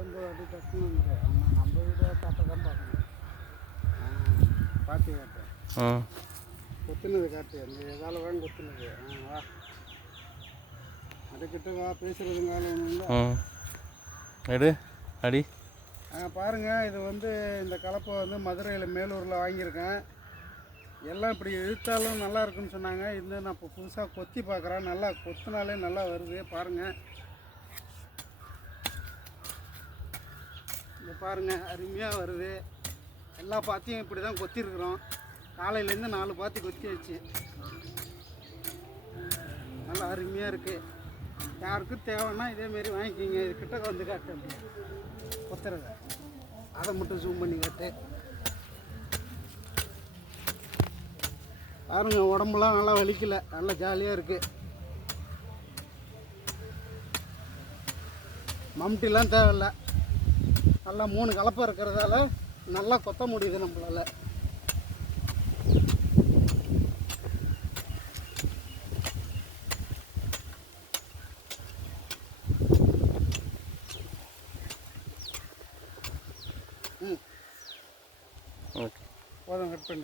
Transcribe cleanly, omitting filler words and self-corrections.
வரும்போது அப்படி டக்குன்னு வந்துடும். ஆனால் நம்ம வீடியோ காட்ட தான் பார்க்கணும். பார்த்து காட்டு, கொத்துனது காட்டு, அந்த எதால தான் கொத்துனது. வா அதுக்கிட்ட வா, பேசுகிறதுங்கால ஒன்றும் இல்லை. எடு அடி. பாருங்கள், இது வந்து இந்த கலப்பை வந்து மதுரையில் மேலூரில் வாங்கியிருக்கேன். எல்லாம் இப்படி இழுத்தாலும் நல்லா இருக்குன்னு சொன்னாங்க. இது நான் இப்போ புதுசாக கொத்தி பார்க்குறேன். நல்லா கொத்தினாலே நல்லா வருது. பாருங்கள், இங்கே பாருங்கள், அருமையாக வருது. எல்லா பாத்தியும் இப்படி தான் கொத்திருக்குறோம். காலையிலேருந்து 4 பாத்தி கொத்தி வச்சு நல்லா அருமையாக இருக்குது. யாருக்கும் தேவைன்னா இதேமாரி வாங்கிக்கிங்க. இது கிட்ட வந்து காட்டு, கொத்துறத அதை மட்டும் ஜூம் பண்ணி காட்டு. பாருங்க, உடம்புலாம் நல்லா வலிக்கல, நல்லா ஜாலியாக இருக்குது. மம்டிலாம் தேவையில்லை. நல்லா 3 கலப்பை இருக்கிறதால நல்லா கொத்த முடியுது நம்மளால். போதும், கட் பண்ணி.